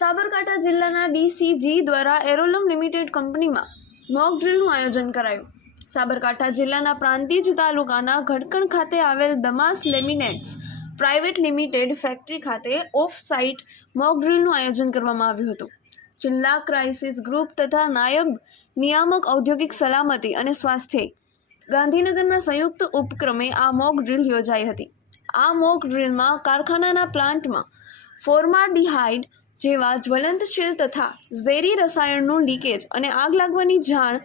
સાબરકાંઠા જિલ્લાના ડીસીજી દ્વારા એરોલમ લિમિટેડ કંપનીમાં મોક ડ્રીલનું આયોજન કરાયું. સાબરકાંઠા જિલ્લાના પ્રાંતિજ તાલુકાના ઘડકણ ખાતે આવેલ Damas laminates private limited factory ખાતે ઓફ સાઇટ મોક ડ્રિલનું આયોજન કરવામાં આવ્યું હતું. જિલ્લા ક્રાઇસિસ ગ્રુપ તથા નાયબ નિયામક ઔદ્યોગિક સલામતી અને સ્વાસ્થ્ય ગાંધીનગરના સંયુક્ત ઉપક્રમે આ મોક ડ્રીલ યોજાઈ હતી. આ મોક ડ્રિલમાં કારખાનાના પ્લાન્ટમાં ફોર્માડિહાઇડ જેવા જ્વલંતશીલ તથા ઝેરી રસાયણનું લીકેજ અને આગ લાગવાની જાણ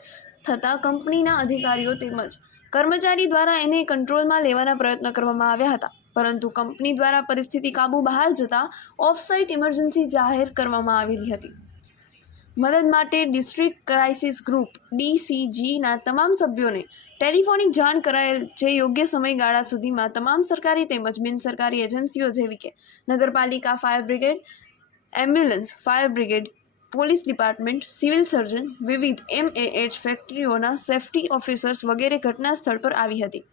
થતાં કંપનીના અધિકારીઓ તેમજ કર્મચારી દ્વારા એને કંટ્રોલમાં લેવાના પ્રયત્ન કરવામાં આવ્યા હતા. પરંતુ કંપની દ્વારા પરિસ્થિતિ કાબુ બહાર જતાં ઓફસાઇટ ઇમરજન્સી જાહેર કરવામાં આવેલી હતી. મદદ માટે ડિસ્ટ્રિક્ટ ક્રાઇસિસ ગ્રુપ, ડીસીજીના તમામ સભ્યોને ટેલિફોનિક જાણ કરાયેલ જે યોગ્ય સમયગાળા સુધીમાં તમામ સરકારી તેમજ બિનસરકારી એજન્સીઓ જેવી કે નગરપાલિકા, fire brigade ambulance fire brigade police department civil surgeon વિવિધ એમએએચ ફેક્ટરીઓના સેફ્ટી ઓફિસર્સ વગેરે ઘટના સ્થળ પર આવી હતી.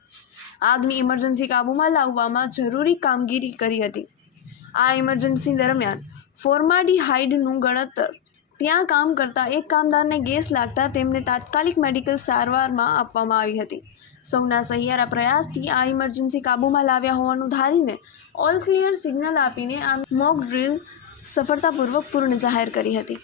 આગની ઇમરજન્સી કાબૂમાં લાવવામાં જરૂરી કામગીરી કરી હતી. આ ઇમરજન્સી દરમિયાન ફોર્માડિહાઇડનું ગણતર. ત્યાં કામ કરતા એક કામદારને ગેસ લાગતા તેમને તાત્કાલિક મેડિકલ સારવારમાં આપવામાં આવી હતી. સૌના સહિયારા પ્રયાસથી આ ઇમરજન્સી કાબૂમાં લાવ્યા હોવાનું ધારીને ઓલ ક્લિયર સિગ્નલ આપીને આ મોક ડ્રીલ સફળતાપૂર્વક પૂર્ણ જાહેર કરી હતી.